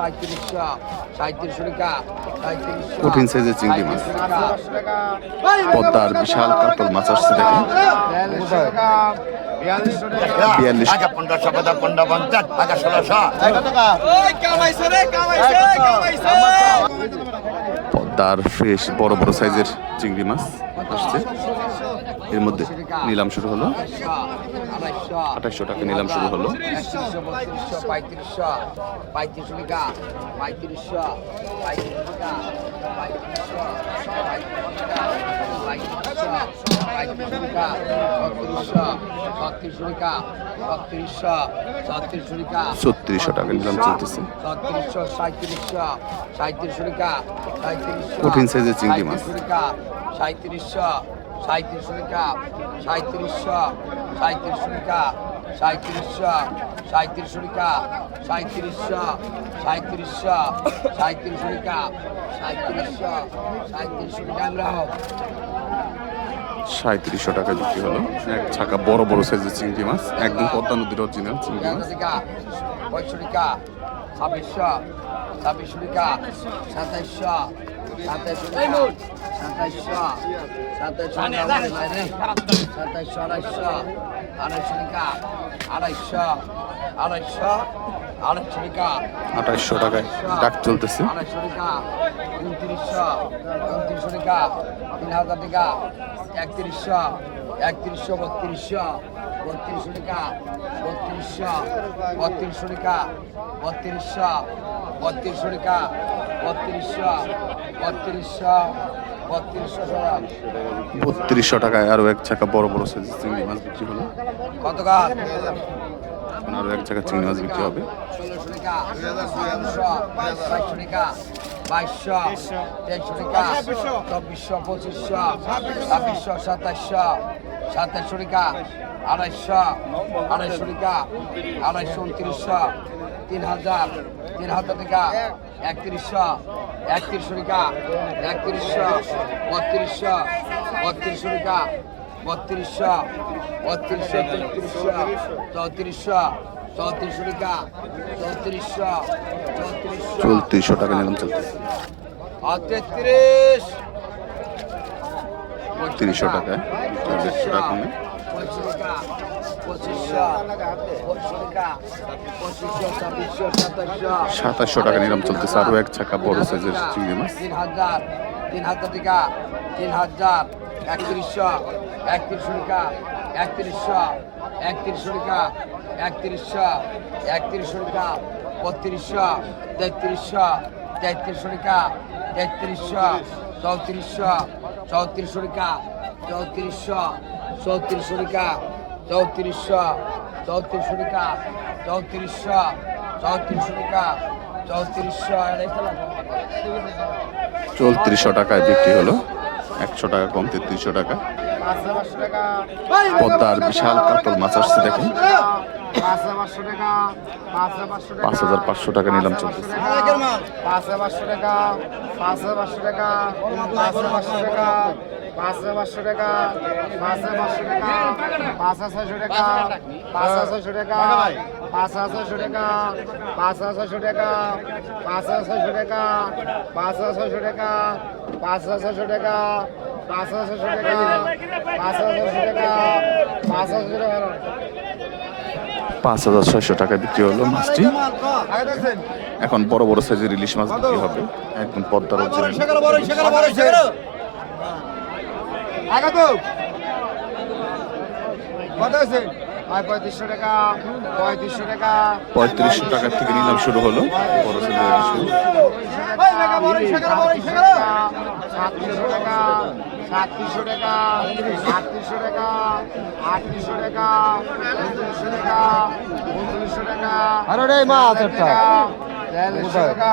সাঁত্রিশশো সাঁত্রিশশো টাকা কঠিন সাইজের চিংড়ি মাছ। পদ্মার বিশাল কাতল মাছ আসছে দেখেন। বিয়াল্লিশ। পনেরোশো কথা পনেরো পঞ্চাশ আগে ষোলোশো। পদ্মার ফ্রেশ বড় বড় সাইজের চিংড়ি মাছ আসছে। এর মধ্যে নিলাম শুরু হলো আঠাশশো টাকা নিলাম শুরু হলো ছত্রিশশো টাকা নিলাম চিংড়ি সাঁত্রিশশো সাঁত্রিশ রেখা সাঁত্রিশ সাঁত্রিশ রেখা সাঁত্রিশ সাঁত্রিশ রেখা সাঁত্রিশ সাঁত্রিশ সাঁত্রিশ রেখা সাঁত্রিশ সাঁত্রিশ রেখা আমরা সাঁত্রিশশো টাকা বিক্রি হলো। এক ছাকা বড় বড় সাইজের চিংড়ি মাছ একদম পদ্মা নদীর অরিজিনাল চিংড়ি মাছ। ছাব্বিশশো ছাব্বিশশো টাকা সাতাইশশো সাতাইশশো টাকা সাতাইশশো সাতাইশশো সাতাইশশো আড়াইশো আড়াইশো টাকা আড়াইশো আড়াইশো আড়াইশো টাকা আঠাশশো টাকায় ডাক চলতেছে। আড়াইশো টাকা উনত্রিশশো উনত্রিশশো টাকা তিন হাজার টাকা একত্রিশশো একত্রিশশো বত্রিশশো বত্রিশশো টাকা বত্রিশশো বত্রিশশো টাকা বত্রিশশো বত্রিশশো টাকা বত্রিশশো বত্রিশশো বত্রিশশো টাকায় আরও এক ছাকা বড় বড় সাইজের চিংড়ি মাছ বিক্রি হলো। কত গাছ? এখন আরও এক ছাকা চিংড়ি মাছ বিক্রি হবে। বাইশশো তেইশশো টাকা চব্বিশশো পঁচিশশো ছাব্বিশশো সাতাশশো সাতাশশো টাকা আড়াইশো আড়াইশো টাকা আড়াইশো উনত্রিশশো তিন হাজার তিন হাজার টাকা একত্রিশশো একত্রিশশো টাকা একত্রিশশো বত্রিশশো বত্রিশশো টাকা বত্রিশশো বত্রিশশো তেত্রিশশো চৌত্রিশশো চৌত্রিশশো টাকা চৌত্রিশশো চৌত্রিশশো। চৌত্রিশশো টাকা নিলাম চলতেছে আর তেত্রিশ। তিরিশশো টাকা পঁচিশ টাকা। সাতাশশো টাকা নিলাম চলতেছে আরও এক ছাকা বড় সাইজের চিংড়ি মাছ তিন হাজার তিন হাজার টাকা তিন হাজার একত্রিশশো একত্রিশশো টাকা একত্রিশশো একত্রিশশো টাকা একত্রিশশো একত্রিশশো টাকা বত্রিশশো তেত্রিশশো তেত্রিশশো টাকা তেত্রিশশো চৌত্রিশশো চৌত্রিশশো টাকা চৌত্রিশশো চৌত্রিশশো টাকা চৌত্রিশশো চৌত্রিশশো টাকা চৌত্রিশশো চৌত্রিশশো টাকা চৌত্রিশশো চৌত্রিশশো টাকায় বিক্রি হলো। একশো টাকা কম তেত্রিশশো টাকা। পদ্মার বিশাল কাতল মাছ আসছে দেখেন। পাঁচ হাজার পাঁচশো টাকা নিলাম চলতেছে পাঁচ হাজার পাঁচশো টাকা পাঁচ হাজার পাঁচশো টাকা পাঁচ হাজার পাঁচশো টাকা পাঁচ হাজার পাঁচশো টাকা পাঁচ হাজার পাঁচশো টাকা পাঁচ হাজার ছয়শো টাকা পাঁচ হাজার ছয়শো টাকা পাঁচ হাজার ছয়শো টাকা পাঁচ হাজার ছয়শো টাকা পাঁচ হাজার ছয়শো টাকা পাঁচ হাজার ছয়শো টাকা পাঁচ হাজার ছয়শো টাকা পাঁচ হাজার ছয়শো টাকা পাঁচ হাজার ছয়শো টাকা পাঁচ হাজার ছয়শো টাকা পাঁচ হাজার ছয়শো টাকায় বিক্রি হলো মাছটি এখন বড় বড় সাইজের ইলিশ মাছ বিক্রি হবে একদম পদ্মার অরিজিনাল তো কত আছে আর পঁয়ত্রিশশো টাকা পঁয়ত্রিশশো টাকা। পঁয়ত্রিশশো টাকার থেকে নিলাম শুরু হলো। বড় সাতত্রিশশো টাকা সাতত্রিশশো টাকা আটত্রিশশো টাকা আটত্রিশশো টাকা উনত্রিশশো টাকা উনত্রিশশো টাকা আরে রে মা টাকা বিয়াল্লিশশো টাকা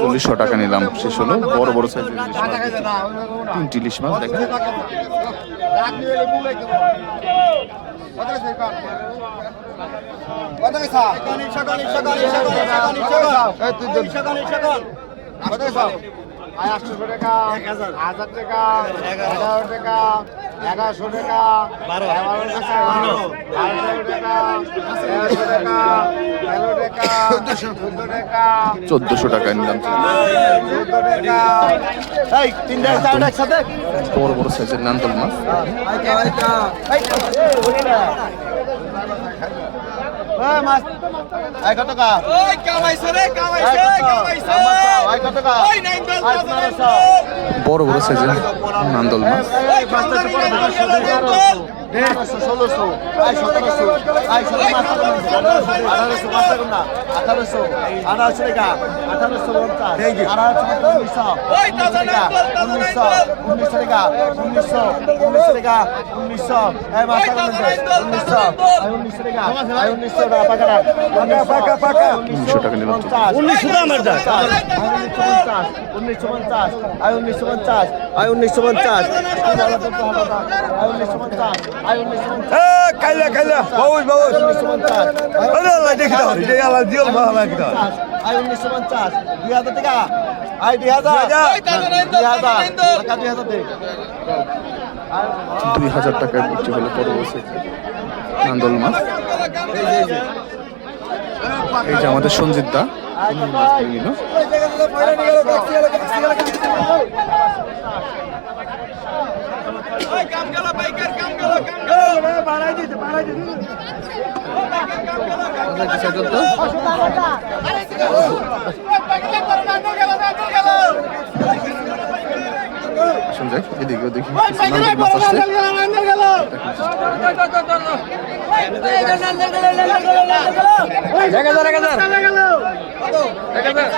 চল্লিশশো টাকা নিলাম শেষ হলো। বড় বড় সাইজের তিনটি ইলিশ মাছ দেখেন আটশো টাকা হাজার। টাকা এগারো টাকা এগারোশো টাকা বারো। টাকা বারোশো টাকা তেরোশো টাকা তেরো টাকা চোদ্দ টাকা চোদ্দশো টাকা নিলাম চোদ্দ টাকা। এই তিনটা চারটা একসাথে? বড় বড় সাইজের নান্তল মাছ মাছ এক টাকা এক টাকা বড় বড় সাইজের নান্দল মাছ। দেড়শো ষোলোশো আই সতেরোশো আই আঠারোশো আঠারোশো আঠারোশো টাকা আঠারোশো পঞ্চাশ আঠারোশো উনিশশো উনিশশো টাকা উনিশশো উনিশশো টাকা উনিশশো উনিশশো উনিশশো টাকা উনিশশো টাকা পাকা পাকা পাকা উনিশশো টাকা নিলাম উনিশশো আমার উনিশশো পঞ্চাশ আই উনিশশো পঞ্চাশ আই উনিশশো পঞ্চাশ আই উনিশশো পঞ্চাশ আই উনিশশো পঞ্চাশ। কাইলা কাইলা। বাবুস বাবুস। আল্লাহ, দেখি দাও। এটা আল্লাহ দিও ভালো কি দাও। আই উনিশশো পঞ্চাশ দুই হাজার টাকা আই দুই হাজার দুই হাজার টাকা দুই হাজার দে দুই হাজার বিক্রি হলো বড় বড় নান্দল মাছ। এই যে আমাদের সঞ্জিত দা মাছ নিল। আসুন যাই দেখি কিছু নান্দল মাছ আছে এক হাজার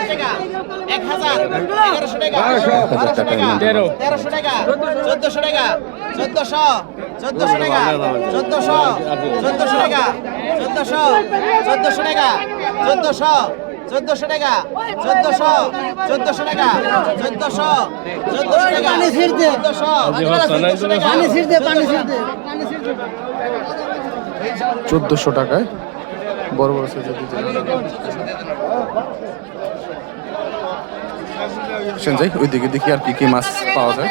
টাকা নিলাম তেরোশো টাকা চোদ্দশো টাকা চোদ্দশো চোদ্দশো টাকা চোদ্দশো চোদ্দশো টাকা চোদ্দশো চোদ্দশো টাকা চোদ্দশো চোদ্দশো টাকা চোদ্দশো চোদ্দশো টাকা চোদ্দশো চোদ্দশো টাকা পানি ছিড়তে। চোদ্দশো পানি ছিড়তে পানি ছিড়তে। চোদ্দশো টাকায় বড় বড় সাইজের আসেন ওইদিকে দেখি আর কি কি মাছ পাওয়া যায়।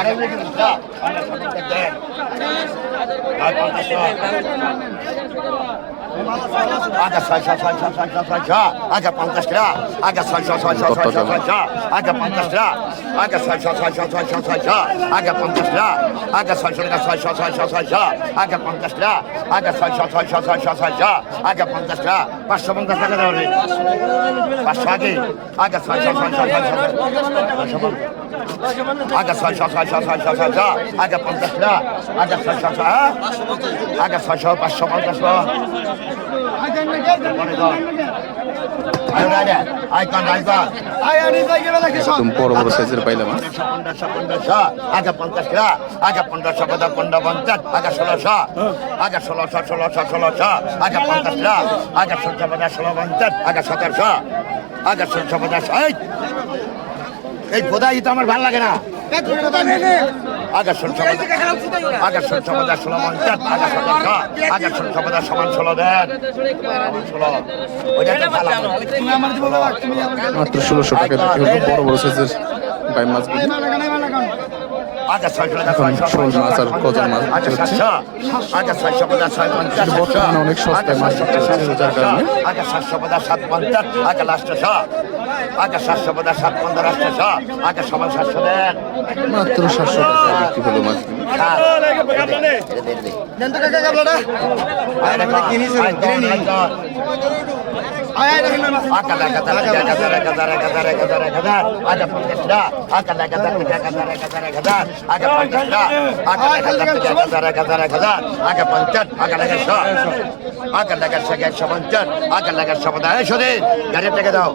আরে আর পঞ্চাশ আগে ছয়শো ছয়শো ছয়শো ছয়শো আগে পঞ্চাশ টাকা আগে ছয়শো ছয়শো ছয়শো ছয়শো আগে পঞ্চাশ টাকা আগে ছয়শো ছয়শো ছয়শো ছয়শো আগে পঞ্চাশ টাকা আগে ছয়শো টাকা ছয়শো ছয়শো ছয়শো আগে পঞ্চাশ টাকা আগে ছয়শো ছয়শো ছয়শো ছয়শো আগে পঞ্চাশ টাকা পাঁচশো পঞ্চাশ টাকা দেওয়া হবে পাঁচশো আগে আগে ছয়শো ছয়শো ছয়শো ছয়শো আগে ছয়শো ছয়শো ছয়শো ছয়শো আগে পঞ্চাশ টাকা আগে ছয়শো ছয় আগে ছয়শো পাঁচশো পঞ্চাশ টাকা একদম বড় বড় সাইজের পাইলা মাছ আগে পঞ্চাশ টাকা আগে পনেরোশো পদা পনেরো পঞ্চাশ আগে ষোলোশো আগে ষোলোশো ষোলোশো ষোলোশো আগে পঞ্চাশ টাকা আগে ষোলশো পদা ষোলো পঞ্চাশ আগে সতেরোশো আগে ষোলশো পদা এই এই বোধাই তো আমার ভালো লাগে না। আগে সমাজ আগে ষোলশো পদা ষোলো পঞ্চাশ আগে সতেরোশো আগে ষোলশো পদা সমান ষোলো দেন। মাত্র ষোলোশো টাকা বিক্রি হলো বড় বড় সাইজের বাই মাছগুলি এখন শোল মাছ আর কজার মাছ হচ্ছে বর্তমানে অনেক সস্তায় মাছ যার কারণে মাত্র সাতশো টাকা বিক্রি হলো মাছ কিনেছিলেন গাড়ির টাকা দাও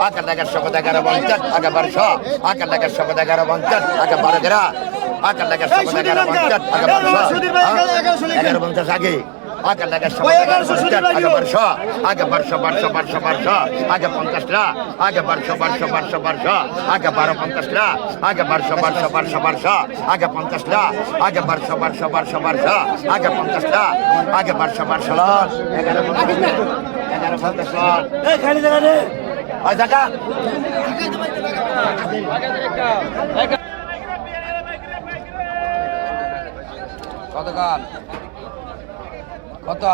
আকার লাগার শপথ এগারো পঞ্চাশ আগে বারোশো আকার লাগার শপথ এগারো পঞ্চাশ আগে বারো গেরা আকার লাগার শপথ এগারো পঞ্চাশ আগে বারোশো এগারো পঞ্চাশ আগে। আগে পঞ্চাশ আগে বারোশো আগে বারোশো বারোশো বারোশো বারোশো আগে পঞ্চাশটা আগে বারোশো বারোশো বারোশো বারোশো আগে বারো পঞ্চাশটা আগে বারোশো বারোশো বারোশো বারোশো আগে পঞ্চাশটা আগে বারোশো বারোশো বারোশো বারোশো আগে পঞ্চাশটা আগে বারোশো বারোশো লন এগারো পঞ্চাশ এগারো পঞ্চাশ ওই গান কত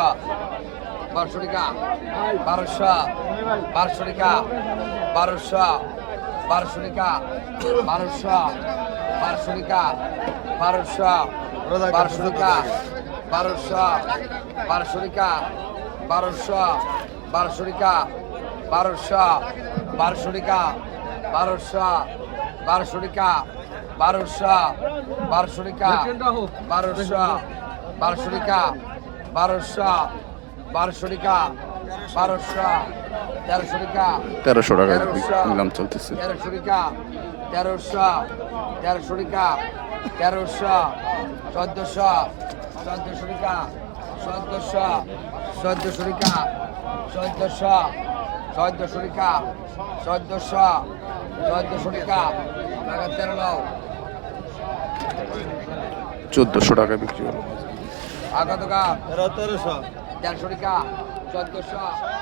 বারোশো টাকা বারোশো বারোশো টাকা বারোশো বারোশো টাকা বারোশো বারোশো টাকা বারোশো বারোশো টাকা বারোশো বারোশো টাকা বারোশো বারোশো টাকা বারোশো বারোশো বারোশো টাকা বারোশো তেরোশো টাকা তেরোশো টাকা চলতেছে। তেরোশো টাকা তেরোশো তেরোশো টাকা তেরোশো চোদ্দোশো চোদ্দোশো টাকা চোদ্দোশো চোদ্দোশো টাকা চোদ্দোশো চোদ্দোশো টাকা চোদ্দোশো চোদ্দোশো টাকা টাকা তেরো লাও। চোদ্দোশো টাকা বিক্রি হলো। আগতগা 1300 টাকা 1400 টাকা 1400